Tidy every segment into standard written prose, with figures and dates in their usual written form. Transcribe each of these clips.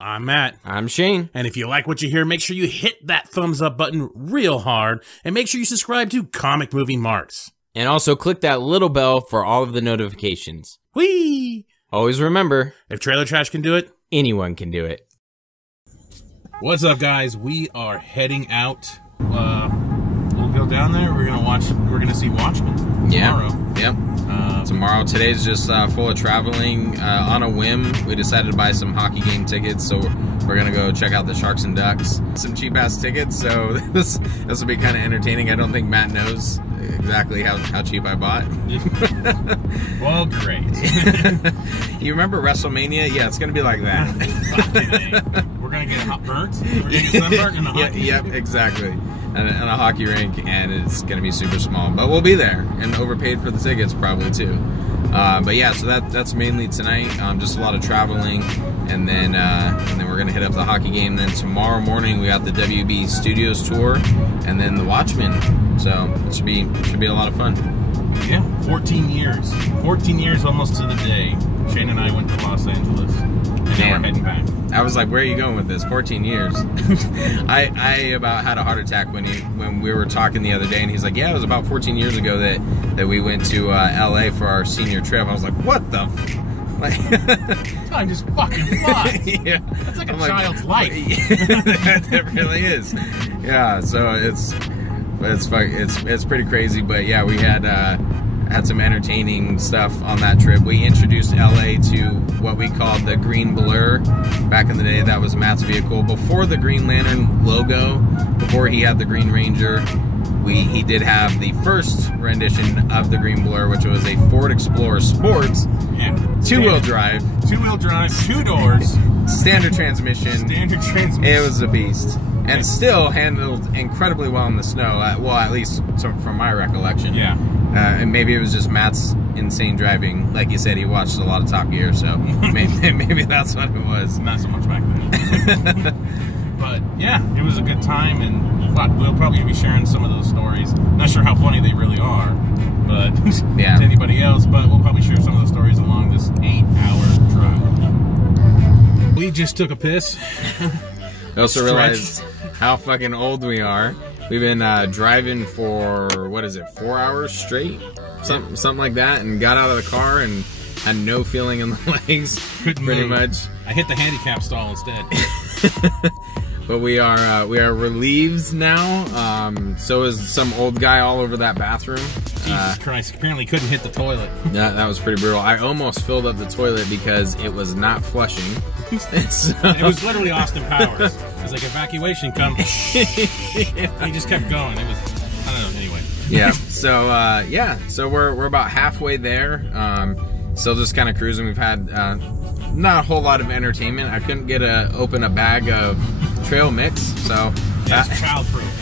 I'm Matt. I'm Shane. And if you like what you hear, make sure you hit that thumbs up button real hard, and make sure you subscribe to Comic Movie Marks. And also click that little bell for all of the notifications. Whee! Always remember, if Trailer Trash can do it, anyone can do it. What's up, guys? We are heading out. We'll go down there. We're gonna see Watchmen tomorrow. Yep. Tomorrow. Today's just full of traveling. On a whim, we decided to buy some hockey game tickets, so we're gonna go check out the Sharks and Ducks. Some cheap ass tickets, so this will be kind of entertaining. I don't think Matt knows exactly how cheap I bought. Well, great. You remember WrestleMania? Yeah, it's gonna be like that. We're gonna get burnt. We're gonna get sunburnt in a hockey. Yep, exactly. And a hockey rink, and it's gonna be super small, but we'll be there and overpaid for the tickets probably too. But yeah, so that's mainly tonight. Just a lot of traveling, and then we're gonna hit up the hockey game. Then tomorrow morning we got the WB Studios tour, and then the Watchmen. So it should be a lot of fun. Yeah, 14 years. 14 years almost to the day. Shane and I went to Los Angeles, and now we're heading back. I was like, where are you going with this? 14 years. I about had a heart attack when we were talking the other day, and he's like, yeah, it was about 14 years ago that we went to LA for our senior trip. I was like, what the time just fucking flies. Yeah. That's like a child's life. It really is. Yeah, so it's pretty crazy, but yeah, we had some entertaining stuff on that trip. We introduced LA to what we called the Green Blur. Back in the day, that was Matt's vehicle. Before the Green Lantern logo, before he had the Green Ranger, he did have the first rendition of the Green Blur, which was a Ford Explorer Sports. Yeah. Two-wheel drive. Two-wheel drive, 2 doors. Standard transmission. Standard transmission. It was a beast. And still handled incredibly well in the snow. Well, at least from my recollection. Yeah. And maybe it was just Matt's insane driving. Like you said, he watched a lot of Top Gear, so maybe that's what it was. Not so much back then. But yeah, it was a good time, and we'll probably be sharing some of those stories. Not sure how funny they really are, but yeah, to anybody else. But we'll probably share some of those stories along this 8-hour drive. We just took a piss. I also realized how fucking old we are. We've been driving for, what is it, 4 hours straight? Something like that, and got out of the car and had no feeling in the legs. Couldn't pretty move. Much. I hit the handicap stall instead. But we are relieved now. So is some old guy all over that bathroom. Jesus Christ! Apparently couldn't hit the toilet. Yeah, that was pretty brutal. I almost filled up the toilet because it was not flushing. So, it was literally Austin Powers. It was like evacuation come. Yeah. He just kept going. It was, I don't know. Anyway. Yeah. So yeah. So we're about halfway there. Still just kind of cruising. We've had not a whole lot of entertainment. I couldn't open a bag of trail mix, so that's childproof.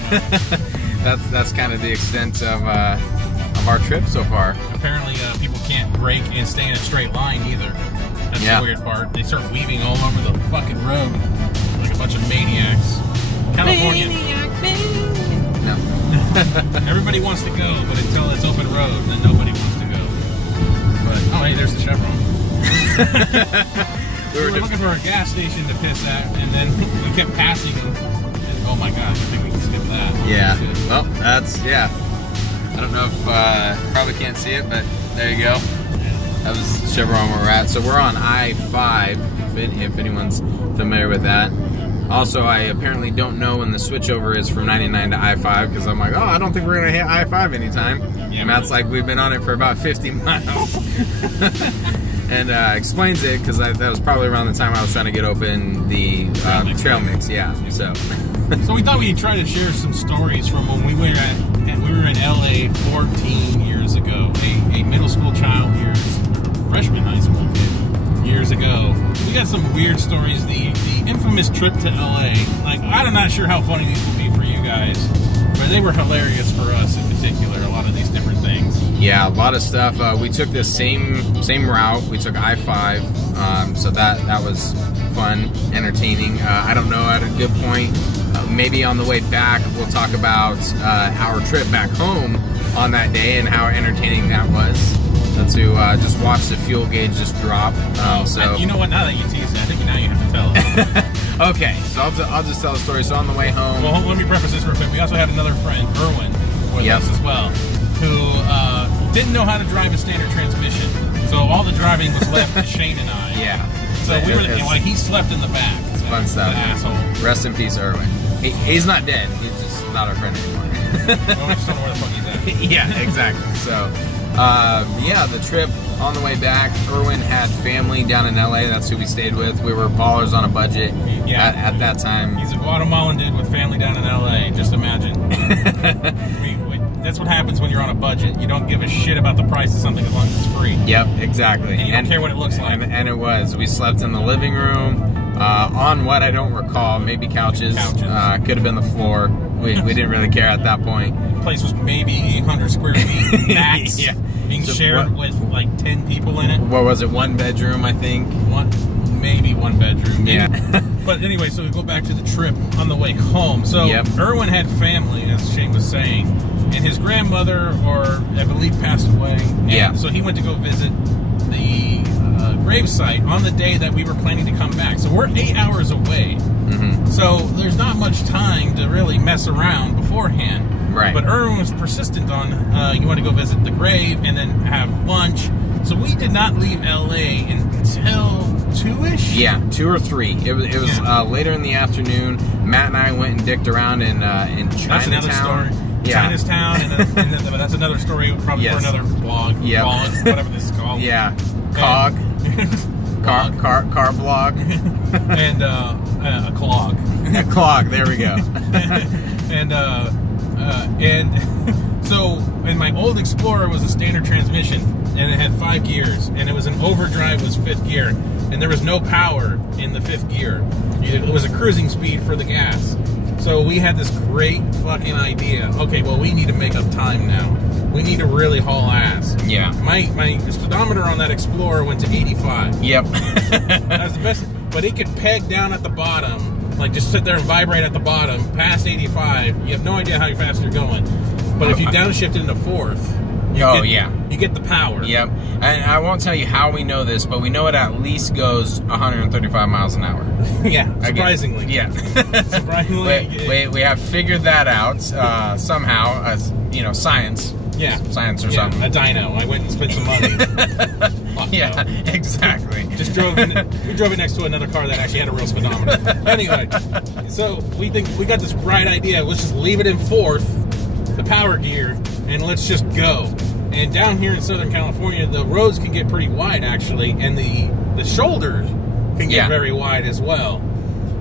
That's kind of the extent of our trip so far. Apparently, people can't brake and stay in a straight line either. That's the weird part. They start weaving all over the fucking road like a bunch of maniacs. California. No. Everybody wants to go, but until it's open road, then nobody wants to go. But oh, hey, there's the Chevron. We were looking for a gas station to piss at, and then we kept passing. And, oh my gosh, I think we can skip that. Yeah. Well, that's I don't know if probably can't see it, but there you go. That was Chevron where we're at. So we're on I-5, if anyone's familiar with that. Also, I apparently don't know when the switchover is from 99 to I-5, because I'm like, oh, I don't think we're going to hit I-5 anytime. Yeah, Matt's like, we've been on it for about 50 miles. And explains it, because that was probably around the time I was trying to get open the trail mix. Yeah, so. So we thought we'd try to share some stories from when we were in LA 14 years ago. A middle school child here, freshman high school kid, years ago. We got some weird stories. The infamous trip to LA. Like, I'm not sure how funny these will be for you guys, but they were hilarious for us in particular. A lot of these different things. Yeah, a lot of stuff. We took this same route. We took I-5, so that was fun, entertaining. I don't know, at a good point, maybe on the way back, we'll talk about our trip back home on that day and how entertaining that was. To just watch the fuel gauge just drop. So you know what? Now that you tease it, I think now you have to tell us. Okay, so I'll just tell the story. So on the way home... Well, let me preface this real quick. We also had another friend, Erwin, with us as well, who didn't know how to drive a standard transmission. So all the driving was left to Shane and I. Yeah. So we were, like, he slept in the back. It's fun stuff. Asshole. Rest in peace, Erwin. He's not dead. He's just not our friend anymore. Well, we just don't know where the fuck he's at. Yeah, exactly. So, yeah, the trip on the way back, Erwin had family down in LA. That's who we stayed with. We were ballers on a budget at that time. He's a Guatemalan dude with family down in LA. Just imagine. That's what happens when you're on a budget. You don't give a shit about the price of something as long as it's free. Yep, exactly. And you don't care what it looks like. And it was. We slept in the living room on what I don't recall. Maybe couches. Could have been the floor. We didn't really care at that point. The place was maybe 800 square feet max. Yeah. Being shared with like 10 people in it. What was it? One bedroom, I think. Maybe one bedroom. Maybe. Yeah. But anyway, so we go back to the trip on the way home. So Erwin had family, as Shane was saying, and his grandmother, or I believe, passed away. And so he went to go visit the gravesite on the day that we were planning to come back. So we're 8 hours away. So there's not much time to really mess around beforehand. Right. But Erwin was persistent on, you want to go visit the grave and then have lunch. So we did not leave LA until 2-ish? Yeah, 2 or 3. It was later in the afternoon. Matt and I went and dicked around in Chinatown. That's another story. Yeah. Chinatown, and then that's another story probably for another vlog. Yep. Vlog, whatever this is called. Yeah. Car vlog. And a clog. A clog, there we go. and so, and my old Explorer was a standard transmission, and it had 5 gears, and it was an overdrive was 5th gear, and there was no power in the 5th gear. It was a cruising speed for the gas. So we had this great fucking idea. Okay, well, we need to make up time now. We need to really haul ass. Yeah. My speedometer on that Explorer went to 85. Yep. That's the best. But it could peg down at the bottom, like just sit there and vibrate at the bottom, past 85. You have no idea how fast you're going. But if you downshift it into 4th, you get the power. Yep. And I won't tell you how we know this, but we know it at least goes 135 miles an hour. Yeah, surprisingly. Yeah. Surprisingly. We have figured that out somehow, as you know, science. Yeah. Science or something. A dyno. I went and spent some money. Yeah, exactly. Just drove in, we drove it next to another car that actually had a real speedometer. Anyway, so we think we got this bright idea. Let's just leave it in 4th, the power gear, and let's just go. And down here in Southern California, the roads can get pretty wide, actually, and the shoulders can get very wide as well.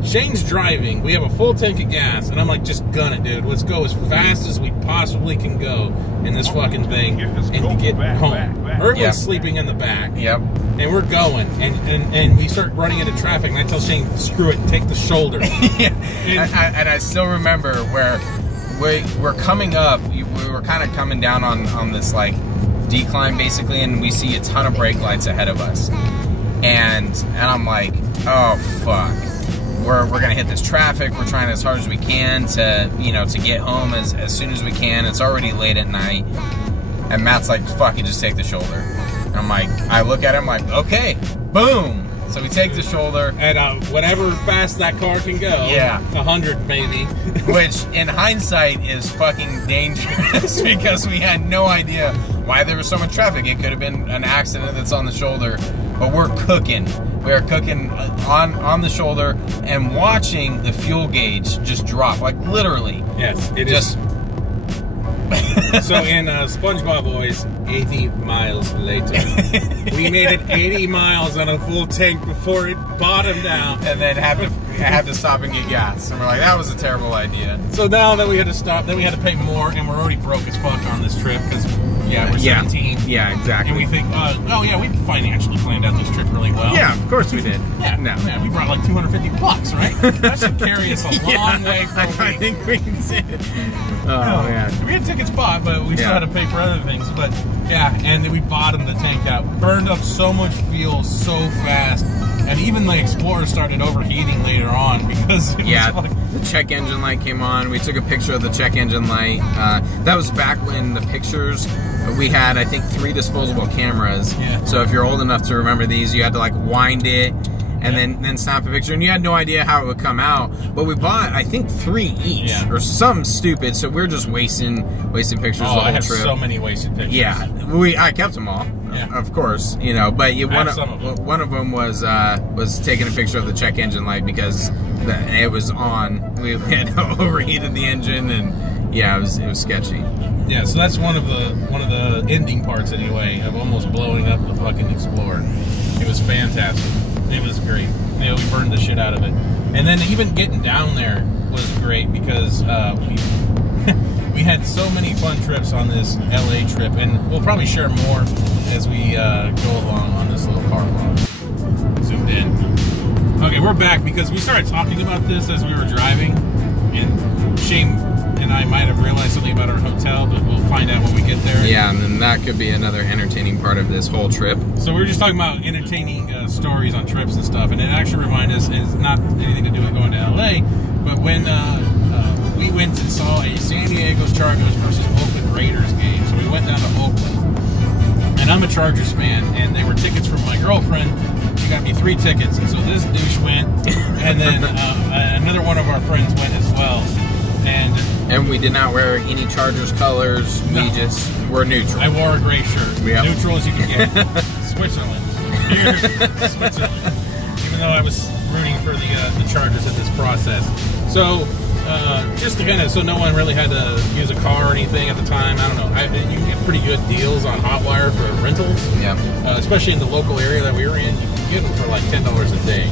Shane's driving. We have a full tank of gas, and I'm like, just gun it, dude. Let's go as fast as we possibly can go in this fucking thing and get home. Erwin's sleeping in the back. Yep. And we're going, and we start running into traffic, and I tell Shane, screw it, take the shoulder. And I still remember where we're coming up. We were kind of coming down on this like decline basically, and we see a ton of brake lights ahead of us, and I'm like, oh fuck, we're gonna hit this traffic. We're trying as hard as we can to get home as soon as we can. It's already late at night, and Matt's like, fuck it, just take the shoulder. And I'm like, I look at him like, okay, boom. So we take the shoulder. And whatever fast that car can go. Yeah. 100 maybe. Which, in hindsight, is fucking dangerous because we had no idea why there was so much traffic. It could have been an accident that's on the shoulder. But we're cooking. We are cooking on the shoulder and watching the fuel gauge just drop. Like, literally. Yes, it just... So in SpongeBob voice, 80 miles later. We made it 80 miles on a full tank before it bottomed out. And then had to stop and get gas. And we're like, that was a terrible idea. So now that we had to stop, then we had to pay more, and we're already broke as fuck on this trip because we're 17. Yeah, exactly. And we think, oh yeah, we financially planned out this trip really well. Yeah, of course we did. Yeah, no. Yeah, we brought like $250, right? That should carry us a long way for a week. I think we did. Oh man. We had tickets bought, but we still had to pay for other things. But yeah, and then we bottomed the tank out. Burned up so much fuel so fast. And even the Explorer started overheating later on because it was like... the check engine light came on. We took a picture of the check engine light. That was back when the pictures, we had, I think, 3 disposable cameras. Yeah. So if you're old enough to remember these, you had to like wind it and then snap a picture. And you had no idea how it would come out. But we bought, I think, 3 each or some stupid. So we're just wasting pictures the whole I have trip. so many wasted pictures. Yeah, I kept them all, of course, you know. But one of them was taking a picture of the check engine light because it was on. We had overheated the engine, and yeah, it was sketchy. Yeah, so that's one of the ending parts anyway of almost blowing up the fucking Explorer. It was fantastic. It was great. You know, we burned the shit out of it, and then even getting down there was great because we had so many fun trips on this LA trip, and we'll probably share more as we go along on this little car vlog. Zoomed in. Okay, we're back because we started talking about this as we were driving, and Shane and I might have realized something about our hotel, but we'll find out when we get there. Yeah, and then that could be another entertaining part of this whole trip. So we were just talking about entertaining stories on trips and stuff, and it actually reminded us, it's not anything to do with going to LA, but when we went and saw a San Diego Chargers versus Oakland Raiders game. So we went down to Oakland, and I'm a Chargers fan, and they were tickets from my girlfriend. She got me 3 tickets, and so this douche went, and then another one of our friends went as well. And we did not wear any Chargers colors. No. We just were neutral. I wore a gray shirt. Yep. Neutral as you can get. Switzerland. Here's Switzerland. Even though I was rooting for the Chargers in this process. So, just to kind of, so no one really had to use a car or anything at the time. I don't know. You can get pretty good deals on Hotwire for rentals. Yeah. Especially in the local area that we were in, you can get them for like $10 a day.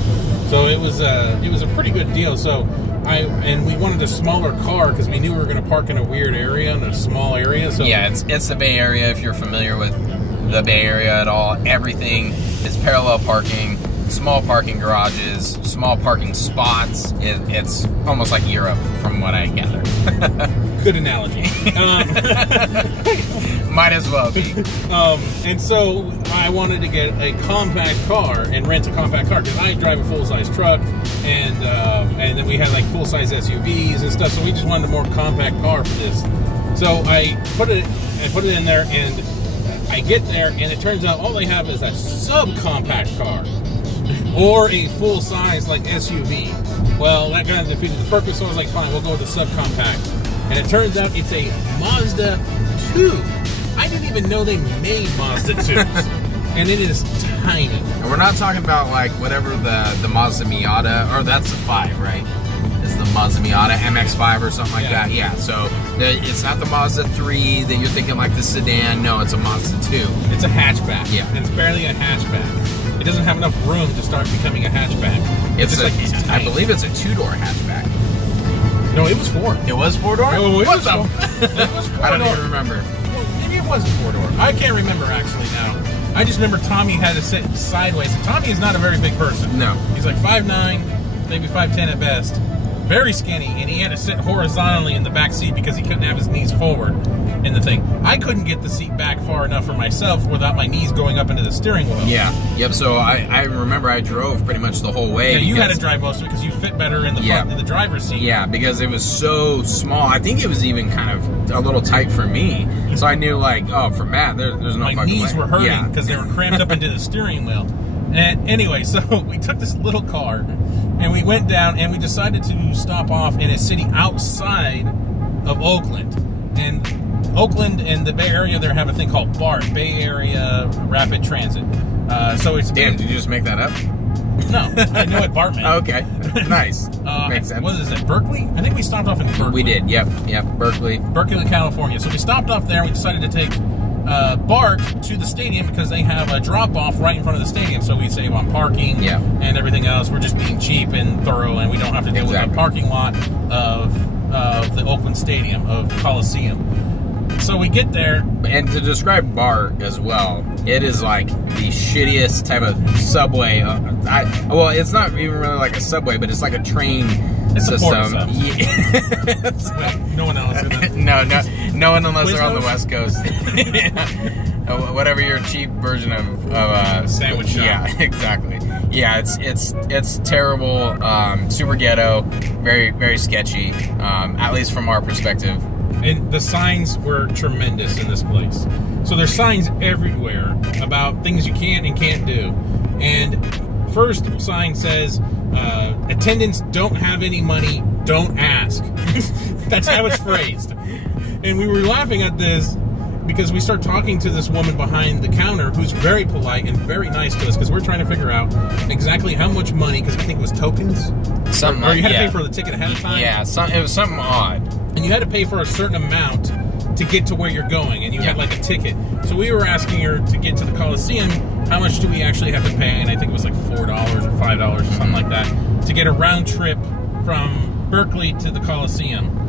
So it was a pretty good deal. So and we wanted a smaller car because we knew we were going to park in a weird area, in a small area. So yeah, it's the Bay Area. If you're familiar with the Bay Area at all, everything is parallel parking, small parking garages, small parking spots. It's almost like Europe, from what I gather. Good analogy. Might as well be. And so I wanted to get a compact car and rent a compact car because I drive a full-size truck, and then we had like full-size SUVs and stuff. So we just wanted a more compact car for this. So I put it in there, and I get there, and it turns out all they have is a subcompact car or a full-size like SUV. Well, that kind of defeated the purpose. So I was like, fine, we'll go with the subcompact. And it turns out it's a Mazda 2. I didn't even know they made Mazda 2s. And it is tiny. And we're not talking about like whatever the Mazda Miata, or that's the 5, right? It's the Mazda Miata MX-5 or something like that. Yeah, so it's not the Mazda 3 that you're thinking like the sedan. No, it's a Mazda 2. It's a hatchback. Yeah. It's barely a hatchback. It doesn't have enough room to start becoming a hatchback. I believe it's a 2-door hatchback. No, it was 4. It was 4-door? Oh, it was 4. I don't even remember. Well, maybe it wasn't 4-door. I can't remember actually now. I just remember Tommy had to sit sideways. And Tommy is not a very big person. No. He's like 5'9", maybe 5'10" at best. Very skinny, and he had to sit horizontally in the back seat because he couldn't have his knees forward in the thing. I couldn't get the seat back far enough for myself without my knees going up into the steering wheel. Yeah. Yep. So I remember I drove pretty much the whole way. Yeah, you had to drive most of it because you fit better in the front, in the driver's seat. Yeah, because it was so small. I think it was even kind of a little tight for me. So I knew, like, oh, for Matt, there's no fucking way. My knees were hurting because they were cramped up into the steering wheel. And anyway, so we took this little car and we went down and we decided to stop off in a city outside of Oakland. And Oakland and the Bay Area there have a thing called BART, Bay Area Rapid Transit. So it's... Damn, did you just make that up? No, I knew what BART meant. Okay, nice. Makes sense. What is it, Berkeley? I think we stopped off in Berkeley. We did, yep, Berkeley. Berkeley, California. So we stopped off there and we decided to take BART to the stadium because they have a drop-off right in front of the stadium, so we save on parking and everything else. We're just being cheap and thorough, and we don't have to deal with the parking lot of the Oakland Stadium, of the Coliseum. So we get there. And to describe BART as well, it is like the shittiest type of subway. Well, it's not even really like a subway, but it's like a train system. No one else. No one unless they're on the West Coast. Whatever your cheap version of sandwich shop. Yeah, exactly. Yeah, it's terrible. Super ghetto. Very, very sketchy. At least from our perspective. And the signs were tremendous in this place. So there's signs everywhere about things you can and can't do. And first sign says, attendants don't have any money, don't ask. That's how it's phrased. And we were laughing at this because we start talking to this woman behind the counter who's very polite and very nice to us because we're trying to figure out exactly how much money, because I think it was tokens. Something or you had to pay for the ticket ahead of time. Yeah, it was something odd. And you had to pay for a certain amount to get to where you're going, and you had like a ticket. So we were asking her to get to the Coliseum, how much do we actually have to pay? And I think it was like $4 or $5 or something like that to get a round trip from Berkeley to the Coliseum.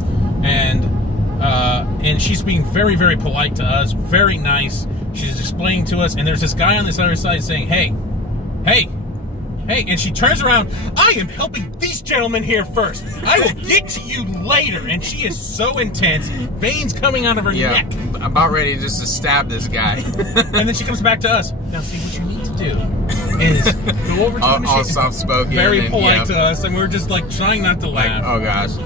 And she's being very, very polite to us, very nice. She's explaining to us, and there's this guy on this other side saying, hey, and she turns around, I am helping these gentlemen here first. I will get to you later. And she is so intense, veins coming out of her neck. About ready just to stab this guy. And then she comes back to us. Now see, what you need to do is go over to the machine. All soft-spoken. Very polite to us, and we're just like trying not to laugh. Like, oh gosh.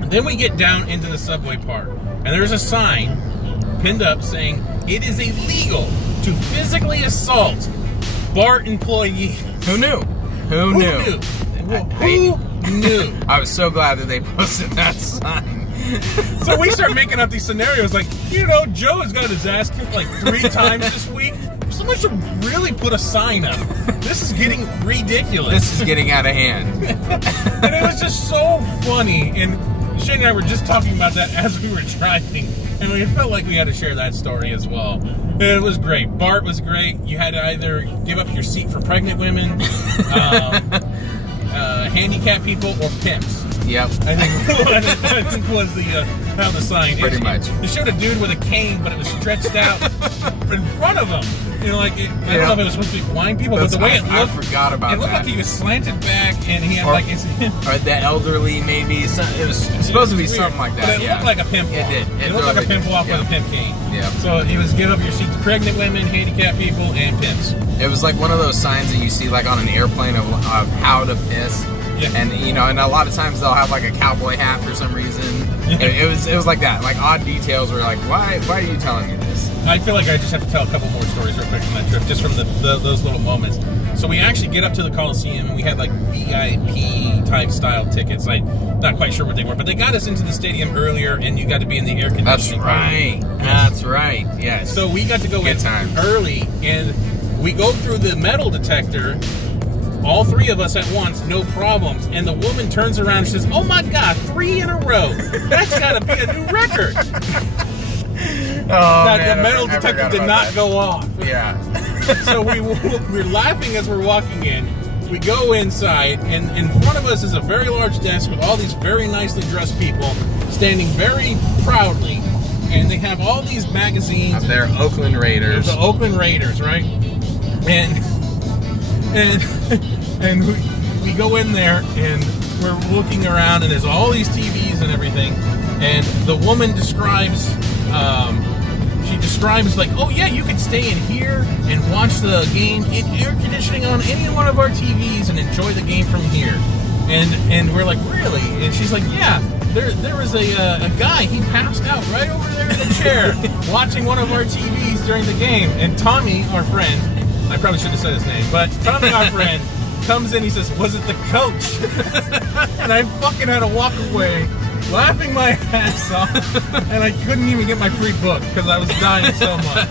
And then we get down into the subway part, and there's a sign pinned up saying, it is illegal to physically assault BART employees. Who knew? Who knew? Who knew? I was so glad that they posted that sign. So we start making up these scenarios like, you know, Joe has got his ass kicked like 3 times this week. Someone should really put a sign up. This is getting ridiculous. This is getting out of hand. And it was just so funny. And Shane and I were just talking about that as we were driving. And we felt like we had to share that story as well. It was great. BART was great. You had to either give up your seat for pregnant women, handicapped people, or pimps. Yep. I think was the how the sign. Pretty much. It showed a dude with a cane, but it was stretched out in front of him. You know, like I don't know if it was supposed to be blind people, but the way it looked, I forgot about that. It looked like he was slanted back, and he had or the elderly, maybe. It was supposed to be something like that. But it looked like a pimp walk. It did. It looked like a pimp walk with a pimp cane. Yeah. So he was give up your seat to pregnant women, handicapped people, and pimps. It was like one of those signs that you see like on an airplane of how to piss. Yeah. And you know, and a lot of times they'll have like a cowboy hat for some reason. It was like that, like odd details where like, why are you telling me this? I feel like I just have to tell a couple more stories real quick from that trip, just from those little moments. So we actually get up to the Coliseum, and we had like VIP type style tickets. I'm not quite sure what they were, but they got us into the stadium earlier, and you got to be in the air conditioning. That's right. That's right. Yes. So we got to go in early, and we go through the metal detector. All 3 of us at once, no problems. And the woman turns around and says, oh my God, 3 in a row. That's got to be a new record. The metal detector did not go off. Yeah. So we're laughing as we're walking in. We go inside, and in front of us is a very large desk with all these very nicely dressed people standing very proudly. And they have all these magazines. They're Oakland Raiders. The Oakland Raiders, right? And we go in there, and we're looking around, and there's all these TVs and everything. And the woman describes, she describes like, oh yeah, you can stay in here and watch the game in air conditioning on any one of our TVs and enjoy the game from here. And we're like, really? And she's like, yeah. There was a guy, he passed out right over there in the chair watching one of our TVs during the game. And Tommy, our friend, I probably shouldn't have said his name, but Tommy, our friend, comes in, he says, was it the coach? And I fucking had to walk away laughing my ass off, and I couldn't even get my free book because I was dying so much.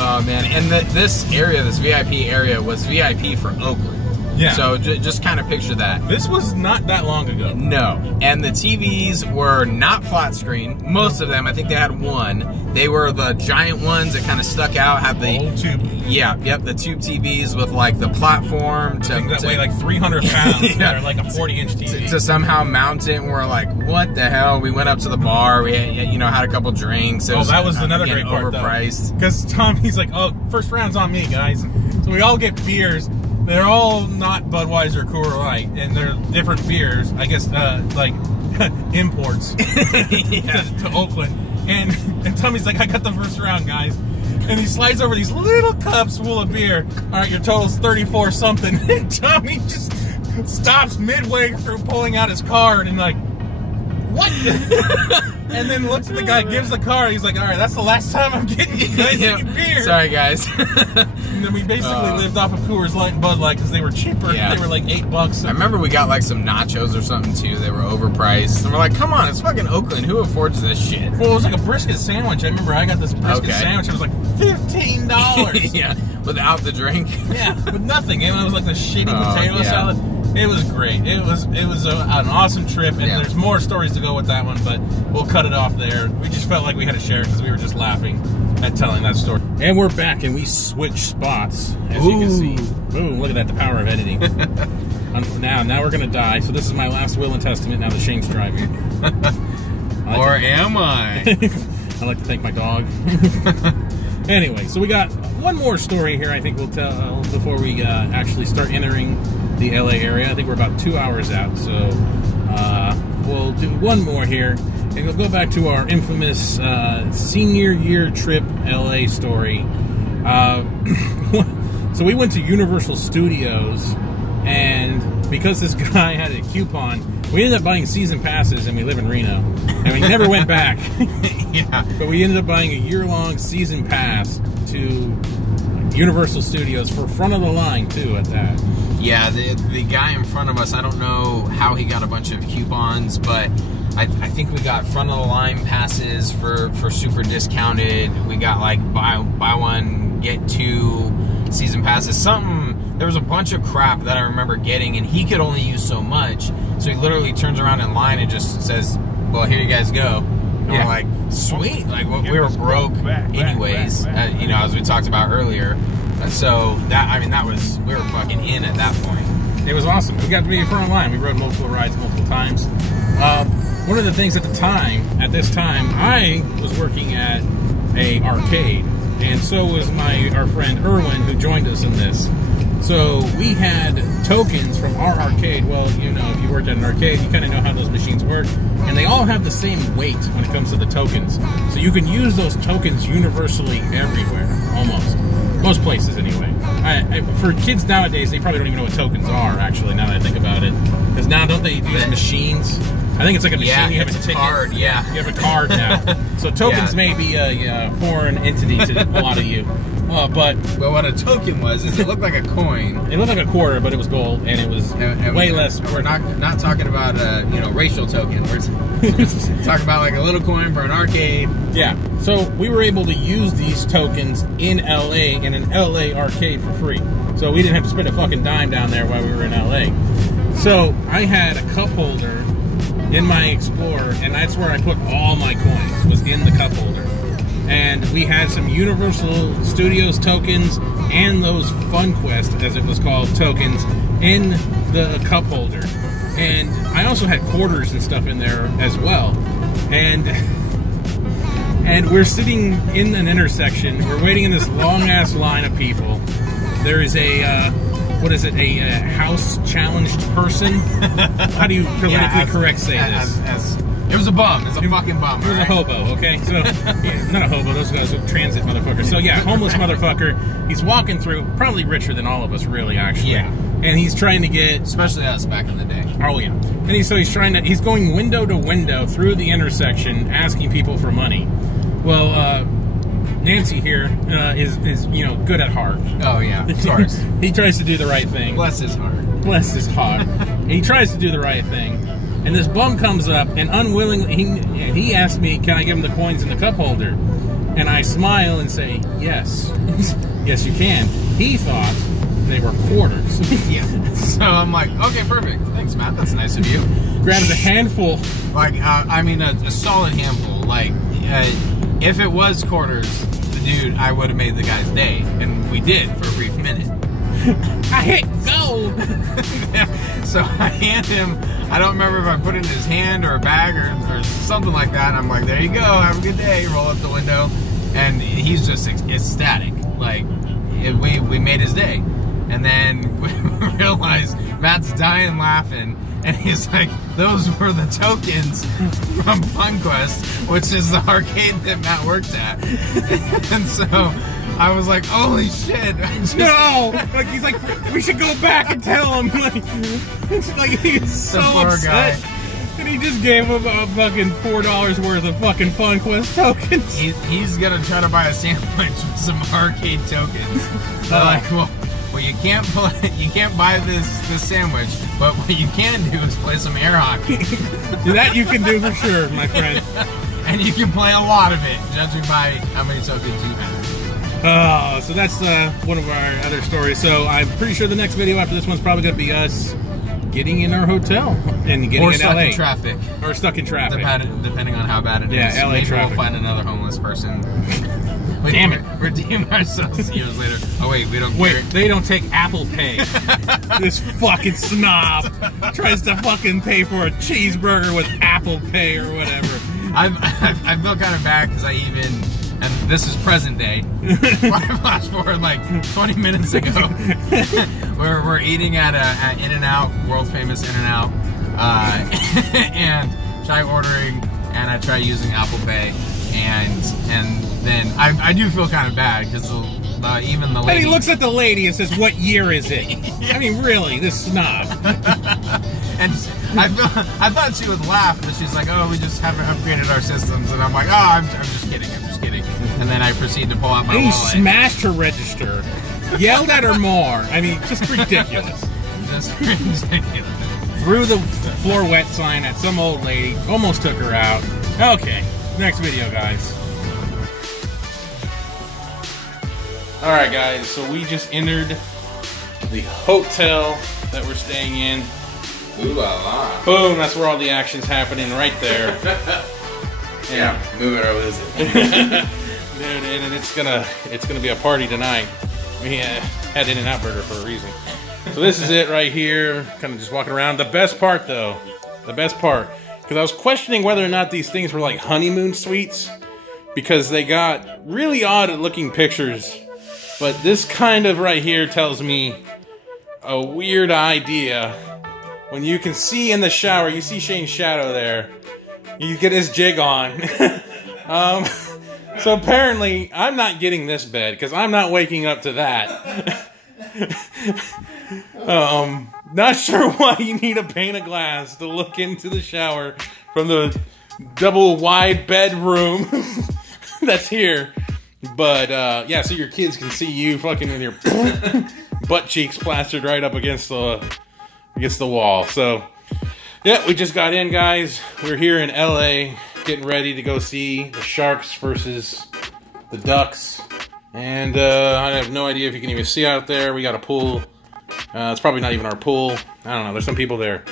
Oh man, and this area, this VIP area, was VIP for Oakland. Yeah. So just kind of picture that. This was not that long ago. No. And the TVs were not flat screen. Most of them, I think they had one. They were the giant ones that kind of stuck out. Had the old tube. Yeah, yep, the tube TVs with like the platform that weigh like 300 pounds. Yeah. They're like a 40-inch TV. To somehow mount it, and we're like, what the hell? We went up to the bar. We had a couple drinks. That was another great part, overpriced. Because Tommy's like, oh, first round's on me, guys. So we all get beers. They're all not Budweiser, Coors Light, and they're different beers. I guess like imports to Oakland. And Tommy's like, I got the first round, guys. And he slides over these little cups full of beer. All right, your total's 34 something. And Tommy just stops midway through pulling out his card and like, what? And then looks at the guy, gives the car. He's like, all right, that's the last time I'm getting you guys any beer. Sorry, guys. And then we basically lived off of Coors Light and Bud Light because they were cheaper. Yeah. They were like $8. I remember we got like some nachos or something too. They were overpriced. And we're like, come on, it's fucking Oakland. Who affords this shit? Well, it was like a brisket sandwich. I remember I got this brisket sandwich. It was like $15. Yeah, without the drink. Yeah, with nothing. It was like the shitty potato salad. It was great. It was an awesome trip, and there's more stories to go with that one, but we'll cut it off there. We just felt like we had to share it because we were just laughing at telling that story. And we're back, and we switched spots, as you can see. Boom, look at that, the power of editing. Now we're going to die, so this is my last will and testament now that Shane's driving. Or am I? I'd like to thank my dog. Anyway, so we got one more story here I think we'll tell before we actually start entering the LA area. I think we're about 2 hours out, so we'll do one more here, and we'll go back to our infamous senior year trip LA story. So we went to Universal Studios, and because this guy had a coupon, we ended up buying season passes, and we live in Reno, and we never went back. Yeah. But we ended up buying a year-long season pass to Universal Studios for front of the line, too, at that. Yeah, the guy in front of us, I don't know how he got a bunch of coupons, but I think we got front of the line passes for super discounted. We got like buy one, get two season passes. There was a bunch of crap that I remember getting, and he could only use so much. So he literally turns around in line and just says, well, here you guys go. And we're like, sweet. Like, we were broke anyways, you know, as we talked about earlier. So we were fucking in at that point. It was awesome. We got to be in front of the line. We rode multiple rides multiple times. One of the things at this time, I was working at a arcade, and so was our friend Erwin, who joined us in this. So we had tokens from our arcade. Well, you know, if you worked at an arcade, you kind of know how those machines work. And they all have the same weight when it comes to the tokens. So you can use those tokens universally everywhere, almost. Most places, anyway. For kids nowadays, they probably don't even know what tokens are, actually, now that I think about it. Because now, don't they use machines? I think it's like a machine. You have a ticket. Card, yeah. You have a card now. So tokens may be a foreign entity to a lot of you. But what a token was is it looked like a coin. It looked like a quarter, but it was gold, and it was way less. We're not talking about racial token. We're talking about like a little coin for an arcade. Yeah. So we were able to use these tokens in LA in an LA arcade for free. So we didn't have to spend a fucking dime down there while we were in LA. So I had a cup holder in my Explorer, and that's where I put all my coins, was in the cup holder. And we had some Universal Studios tokens and those FunQuest, as it was called, tokens in the cup holder. And I also had quarters and stuff in there as well. And we're sitting in an intersection. We're waiting in this long-ass line of people. There is a house-challenged person? How do you politically correct say this? It was a bum. It's a fucking bum. It was a hobo, okay? So, yeah, not a hobo. Those guys are transit motherfuckers. So, yeah, homeless motherfucker. He's walking through, probably richer than all of us, really, actually. Yeah. And he's trying to get... Especially us back in the day. Oh, yeah. And he's going window to window through the intersection, asking people for money. Well, Nancy here is good at heart. Oh, yeah, of course. He tries to do the right thing. Bless his heart. Bless his heart. He tries to do the right thing. And this bum comes up, and unwillingly, he asked me, can I give him the coins in the cup holder? And I smile and say, yes. Yes, you can. He thought they were quarters. Yeah. So I'm like, okay, perfect. Thanks, Matt. That's nice of you. Grabs a handful. Like, a solid handful. Like, if it was quarters, dude, I would have made the guy's day. And we did for a brief minute. I hit gold! So I hand him, I don't remember if I put it in his hand or a bag or something like that. And I'm like, there you go, have a good day. Roll up the window. And he's just ecstatic. Like, we made his day. And then we realized Matt's dying laughing. And he's like, those were the tokens from FunQuest, which is the arcade that Matt worked at. And so I was like, holy shit. No! Like, he's like, we should go back and tell him. Like he's so upset. And He just gave him a fucking $4 worth of fucking FunQuest tokens. He's gonna try to buy a sandwich with some arcade tokens. They're like, well, you can't buy this sandwich, but what you can do is play some air hockey. That you can do for sure, my friend. And you can play a lot of it, judging by how many tokens you have. Oh, so that's one of our other stories. So I'm pretty sure the next video after this one's probably gonna be us getting in our hotel and getting in LA. In traffic. Or stuck in traffic. Depending on how bad it is. Yeah, LA maybe traffic. We'll find another homeless person. Damn it. Redeem ourselves years later. Oh wait, we don't Wait, they don't take Apple Pay. This fucking snob tries to fucking pay for a cheeseburger with Apple Pay or whatever. I felt kind of bad because I even, and this is present day, flash forward like 20 minutes ago, we're eating at In-N-Out, world famous In-N-Out, and try ordering, and I try using Apple Pay, and then I do feel kind of bad because even the lady. And he looks at the lady and says, "What year is it?" I mean, really, this snob. And I thought she would laugh, but she's like, "Oh, we just haven't upgraded our systems," and I'm like, "Oh, I'm just kidding, I'm just kidding." And then I proceed to pull out my wallet. He smashed her register, yelled at her more. I mean, just ridiculous. Just ridiculous. Threw the floor wet sign at some old lady, almost took her out. Okay, next video, guys. Alright guys, so we just entered the hotel that we're staying in. Ooh la la. Boom, that's where all the action's happening right there. Yeah, move it or lose it. Dude, and it's gonna be a party tonight. We had In-N-Out Burger for a reason. So this is it right here, kind of just walking around. The best part though, because I was questioning whether or not these things were like honeymoon suites, because they got really odd looking pictures. But this kind of right here tells me a weird idea. When you can see in the shower, you see Shane's shadow there. You get his jig on. So apparently, I'm not getting this bed because I'm not waking up to that. Not sure why you need a pane of glass to look into the shower from the double wide bedroom that's here. But, yeah, so your kids can see you fucking with your butt cheeks plastered right up against the wall. So, yeah, we just got in, guys. We're here in LA, getting ready to go see the Sharks versus the Ducks. And, I have no idea if you can even see out there. We got a pool. It's probably not even our pool. I don't know. There's some people there.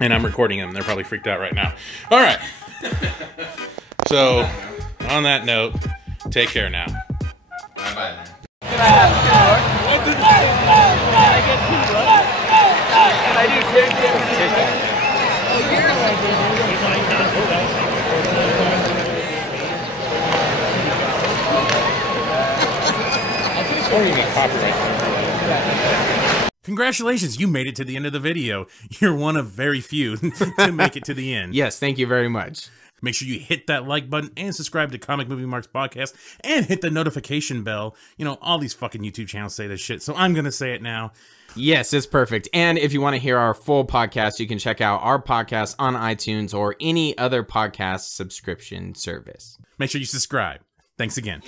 And I'm recording them. They're probably freaked out right now. All right. So, on that note, take care now. Bye-bye, man. Congratulations, you made it to the end of the video. You're one of very few to make it to the end. Yes, thank you very much. Make sure you hit that like button and subscribe to Comic Movie Marks Podcast and hit the notification bell. You know, all these fucking YouTube channels say this shit, so I'm going to say it now. Yes, it's perfect. And if you want to hear our full podcast, you can check out our podcast on iTunes or any other podcast subscription service. Make sure you subscribe. Thanks again.